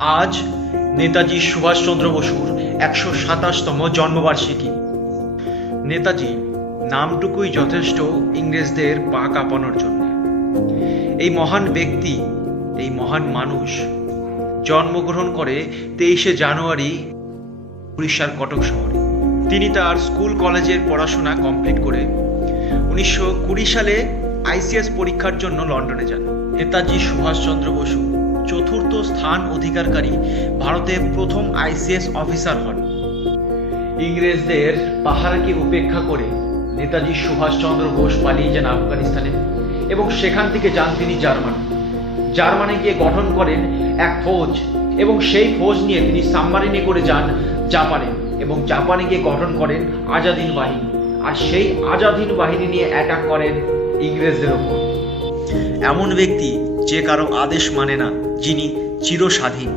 আজ নেতাজি সুভাষচন্দ্র বসুর ১২৭তম জন্মবার্ষিকী। নেতাজি নামটুকুই যথেষ্ট ইংরেজদের পা কাঁপানোর জন্য। এই মহান ব্যক্তি, এই মহান মানুষ জন্মগ্রহণ করে ২৩শে জানুয়ারি উড়িষ্যার কটক শহরে। তিনি তার স্কুল কলেজের পড়াশোনা কমপ্লিট করে ১৯২০ সালে আইসিএস পরীক্ষার জন্য লন্ডনে যান। নেতাজি সুভাষচন্দ্র বসু চতুর্থ স্থান অধিকারকারী ভারতের প্রথম আইসিএস অফিসার হন। ইংরেজদের পাহারাকে উপেক্ষা করে নেতাজি সুভাষচন্দ্র বোস পালিয়ে যান আফগানিস্তানে এবং সেখান থেকে যান তিনি জার্মানি গিয়ে গঠন করেন এক ফৌজ এবং সেই ফৌজ নিয়ে তিনি সাবমারিনে করে যান জাপানে এবং জাপানে গিয়ে গঠন করেন আজাদ হিন্দ বাহিনী। আর সেই আজাদ হিন্দ বাহিনী নিয়ে অ্যাটাক করেন ইংরেজদের ওপর। এমন ব্যক্তি যে কারো আদেশ মানে না, যিনি চিরস্বাধীন।